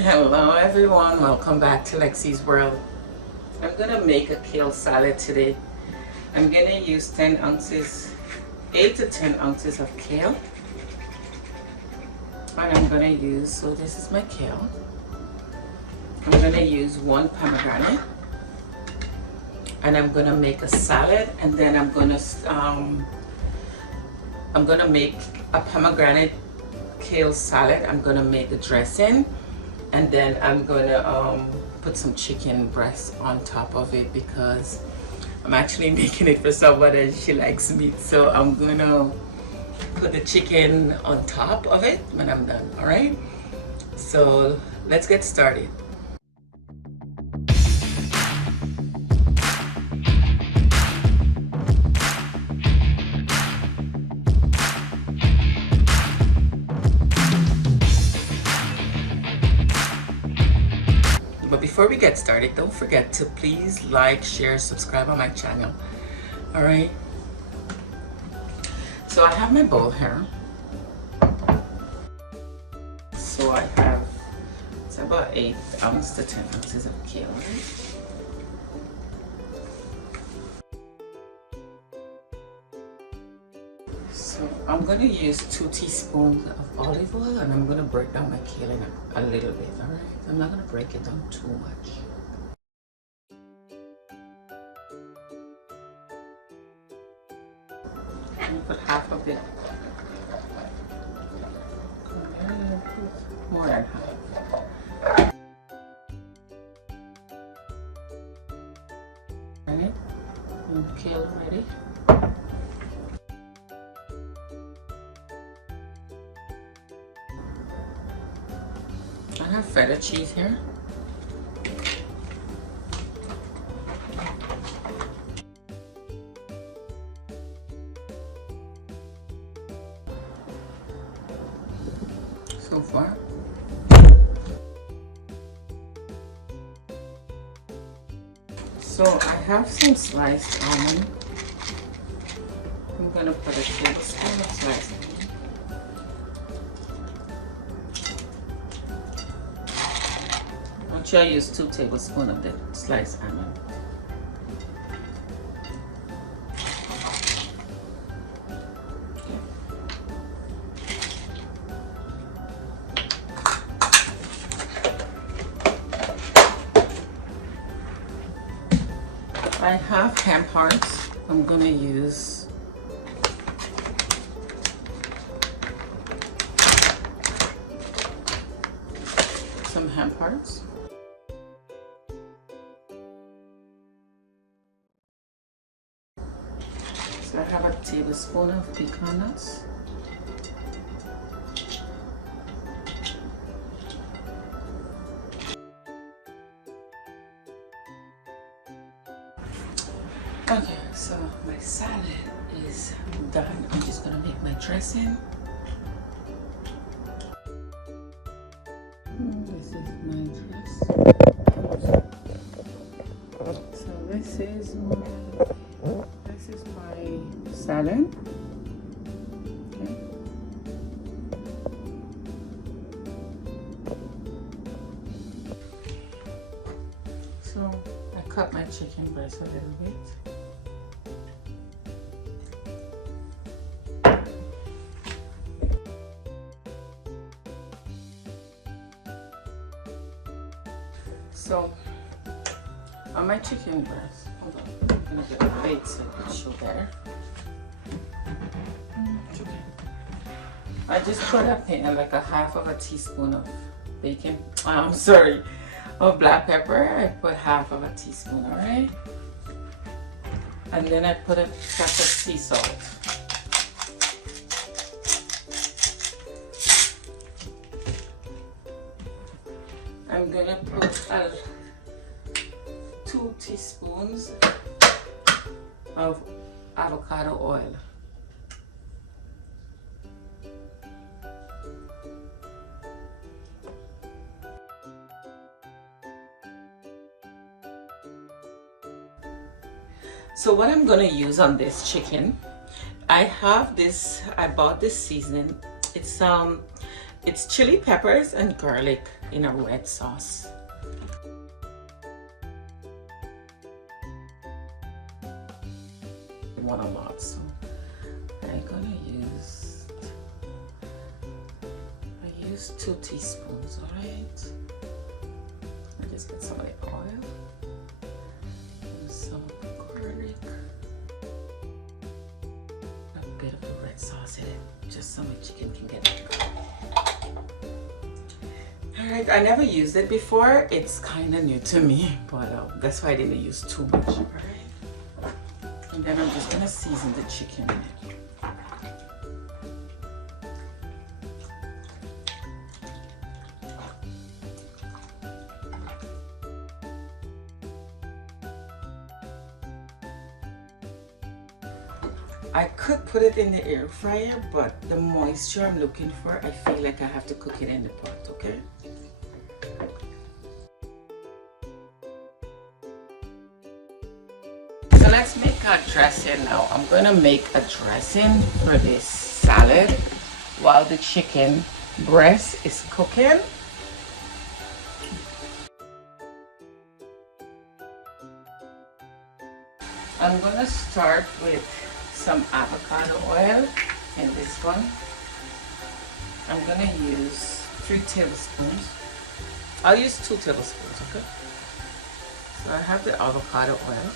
Hello everyone, welcome back to Lexi's World. I'm gonna make a kale salad today. I'm gonna use 10 ounces, 8 to 10 ounces of kale. And I'm gonna use, so this is my kale. I'm gonna use 1 pomegranate. And I'm gonna make a salad, and then I'm gonna make a pomegranate kale salad. I'm gonna make the dressing, and then I'm gonna put some chicken breast on top of it because I'm actually making it for someone and she likes meat. So I'm gonna put the chicken on top of it when I'm done. All right, so let's get started. But before we get started, don't forget to please like, share, subscribe on my channel. All right. So I have my bowl here. So I have, it's about 8 ounces to 10 ounces of kale. Right? So I'm going to use 2 teaspoons of olive oil, and I'm going to break down my kale in a little bit. All right. I'm not going to break it down too much. I'm going to put half of it. More than half. Ready? And kale ready. I have feta cheese here. So far. So I have some sliced almond. I'm gonna put a tablespoon of sliced almond. I use 2 tablespoons of the sliced almond. I have hemp hearts. I'm gonna use some hemp hearts. So I have a tablespoon of pecan nuts. Okay, so my salad is done. I'm just gonna make my dressing. This is my dressing. So this is my salad. Okay. So I cut my chicken breast a little bit. So on my chicken breast, hold on, I'm gonna get a plate so I can show better. Okay. I just put like a half of a teaspoon of bacon. I'm sorry, of black pepper. I put half of a teaspoon, all right? And then I put a touch of sea salt. I'm gonna put 2 teaspoons of avocado oil. So what I'm gonna use on this chicken, I have this, I bought this seasoning. It's chili peppers and garlic. in a red sauce. I want a lot, so I'm gonna use 2 teaspoons, all right? I just get some of the oil, use some garlic, a bit of the red sauce in it, just so my chicken can get it. All right, I never used it before. It's kind of new to me, but that's why I didn't use too much, all right? And then I'm just gonna season the chicken in it. I could put it in the air fryer, but the moisture I'm looking for, I feel like I have to cook it in the pot, okay? So let's make our dressing now. I'm gonna make a dressing for this salad while the chicken breast is cooking. I'm gonna start with some avocado oil in this one. I'm gonna use 3 tablespoons. I'll use 2 tablespoons, okay? So I have the avocado oil.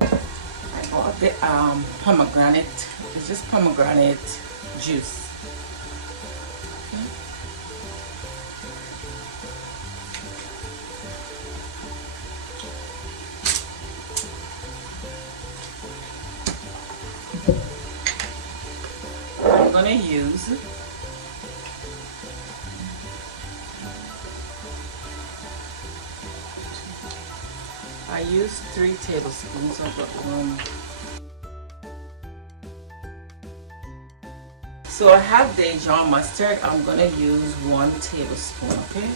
I bought the pomegranate. It's just pomegranate juice. I'm gonna use I use 3 tablespoons of So I have Dijon mustard. I'm gonna use 1 tablespoon, okay?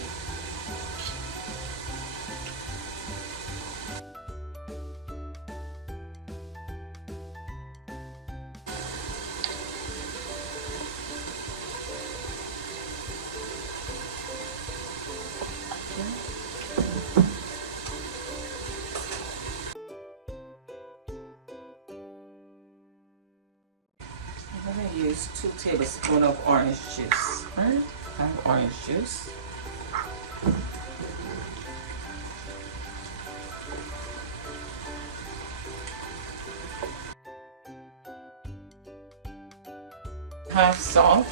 I'm gonna use 2 tablespoons of orange juice. Right? I have orange juice. Half salt.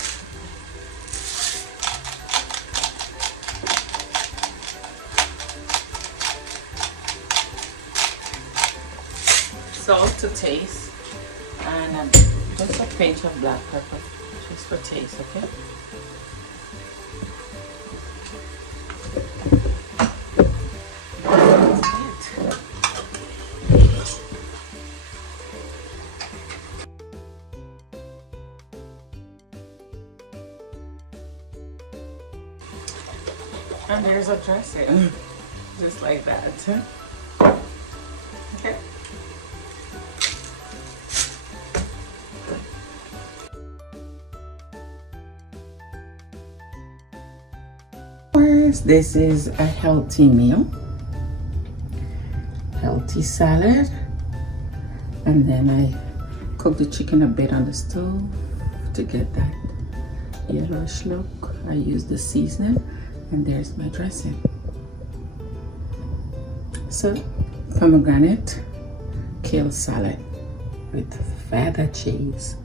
Salt to taste, and just a pinch of black pepper, just for taste, okay? And there's a dressing, just like that. Okay. This is a healthy meal, healthy salad, and then I cook the chicken a bit on the stove to get that yellowish look. I use the seasoning, and there's my dressing. So, pomegranate kale salad with feta cheese.